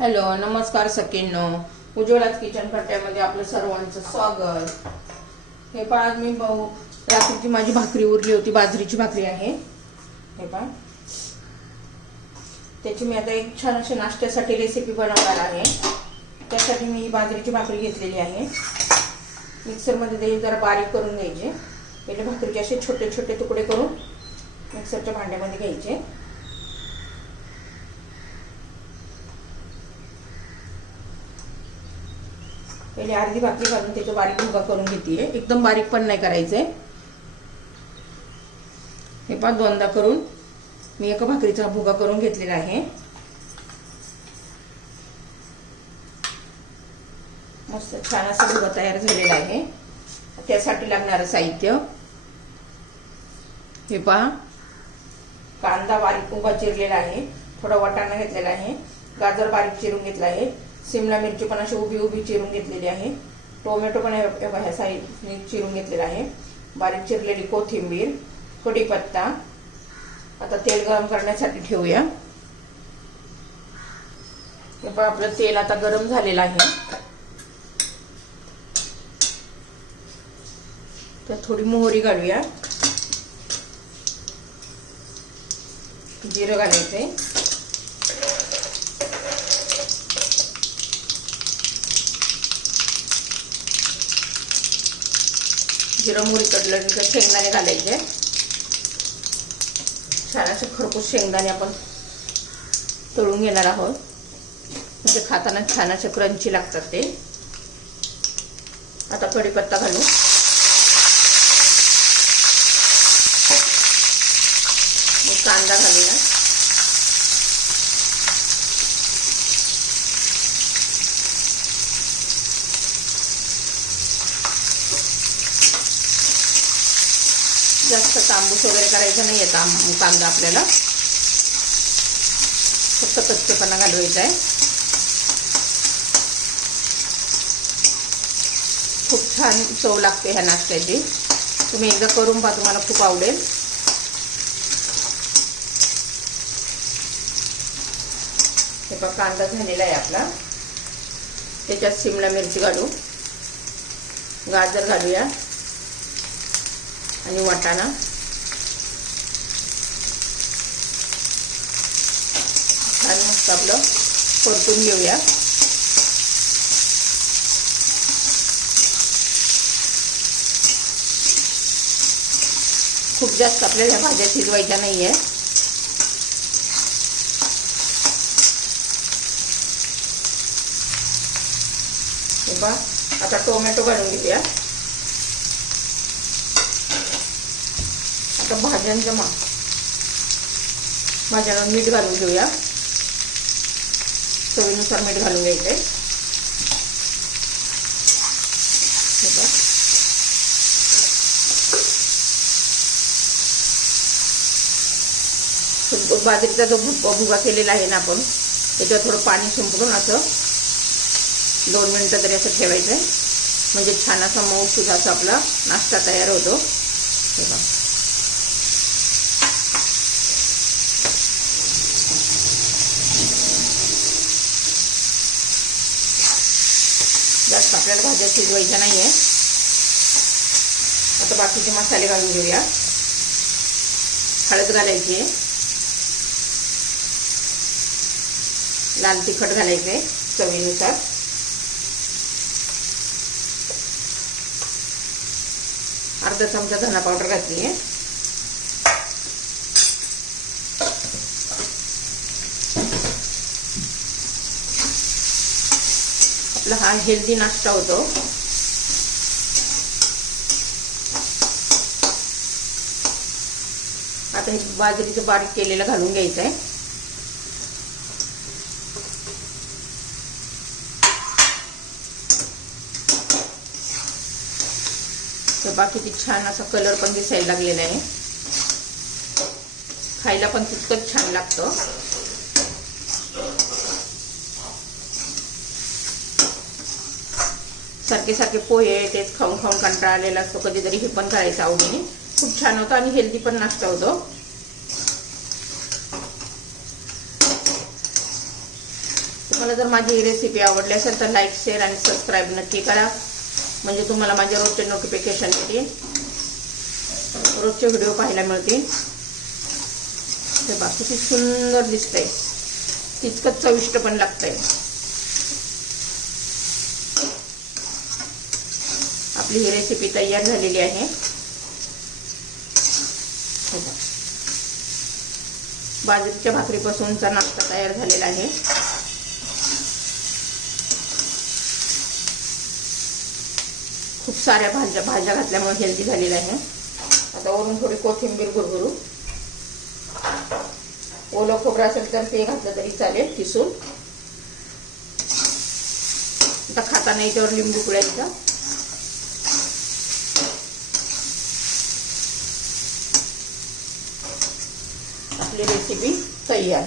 Hello नमस्कार सखींनो. उज्ज्वलाच kitchen कट्ट्यामध्ये आपलं सर्वांचं स्वागत. हे पहा आज मी भाऊ रात्रीची माझी भाकरी उरली होती बाजरीची भाकरी आहे. हे पहा. त्याची मी आता एक छान अशी नाश्त्यासाठी रेसिपी बनवणार आहे. त्यासाठी मी ही बाजरीची भाकरी घेतलेली आहे. मिक्सरमध्ये ते जरा बारीक करून घ्यायचे. पहिले भाकरीचे असे छोटे छोटे तुकडे करून मिक्सरच्या भांड्यामध्ये घ्यायचे. पहिले अर्धी भाकरी घालून त्याचा बारीक भुगा करून घेते एकदम बारीक पण नाही करायचंय. हे पण दोनदा करून मी एका भाकरीचा भुगा करून घेतलेला आहे. मस्त छान असा भुगा तयार झालेला आहे. त्यासाठी लागणारं साहित्य. हे पहा कांदा बारीक उभा चिरलेला आहे. थोडा वाटाणा घेतलेला आहे. गाजर बारीक चिरून घेतला आहे. सिमला मिरची पण अशी उभी उभी चिरून घेतलेली आहे. टोमॅटो पण ह्या साईडने चिरून घेतलेला आहे. बारीक चिरलेली कोथिंबीर कढीपत्ता. आता तेल गरम करण्यासाठी ठेवूया. पण आपलं तेल आता गरम झालेलं आहे. तर थोडी मोहरी घालूया. जिरं घालायचंय. जिरं मोहरी कडलं तिथं शेंगदाणे घालायचे. छान असे खरपूस शेंगदाणे आपण तळून घेणार आहोत. म्हणजे खाताना छान असे क्रंची लागतात ते. आता कढीपत्ता घालू. कांदा घालूया. जास्त तांबूस वगैरे करायचं नाही आहे कांदा आपल्याला. फक्त कच्चेपणा घालवायचा आहे. खूप छान चव लागते ह्या नाश्त्याची. तुम्ही एकदा करून पहा तुम्हाला खूप आवडेल. हे बघा कांदा झालेला आहे आपला. त्याच्यात शिमला मिरची घालू. गाजर घालूया. आणि वाटाणा. छान मस्त आपलं परतून घेऊया. खूप जास्त आपल्याला ह्या भाज्या शिजवायच्या नाही आहे आता टोमॅटो घालून घेऊया. भाज्यांच्या मा भाज्यांवर मीठ घालून घेऊया. चवीनुसार मीठ घालून घ्यायचे बाजरीचा जो भुगा केलेला आहे ना आपण त्याच्यावर थोडं पाणी शिंपडून असं दोन मिनटं तरी असं ठेवायचं आहे म्हणजे छान असा मऊ सुद्धा असा आपला नाश्ता तयार होतो. जास्त आपल्याला भाज्या शिजवायच्या नाही आहे आता बाकीचे मसाले घालून घेऊया. हळद घालायची आहे. लाल तिखट घालायचे चवीनुसार. अर्धा चमचा धना पावडर घातली आहे आपला हा हेल्दी नाश्ता होतो. आता हे बाजरीचं बारीक केलेलं घालून घ्यायचं आहे तर बाकी छान असा कलर पण दिसायला लागलेला आहे. खायला पण तितकंच छान लागतं. सारखे सारखे पोहे तेच खाऊन खाऊन कंटाळलेला असतो कधीतरी हे पण करायचं आवडीने. खूप छान होतं आणि हेल्दी पण नाश्ता होतो. तुम्हाला जर माझी ही रेसिपी आवडली असेल तर लाईक शेअर आणि सबस्क्राईब नक्की करा. म्हणजे तुम्हाला माझ्या रोजचे नोटिफिकेशन येतील. रोजचे व्हिडिओ पाहायला मिळतील. हे बा सुंदर दिसतंय. तितकंच चविष्ट पण लागतंय. आपली ही रेसिपी तयार झालेली आहे. बाजरीच्या भाकरीपासूनचा नाश्ता तयार झालेला आहे. खूप साऱ्या भाज्या भाज्या घातल्यामुळे हेल्दी झालेला आहे. आता वरून थोडी कोथिंबीर गुरगुरू ओलं खोबरं असेल तर ते घातलं तरी चालेल किसून. आता खाताना याच्यावर लिंबू पिळायचा. आपली रेसिपी तयार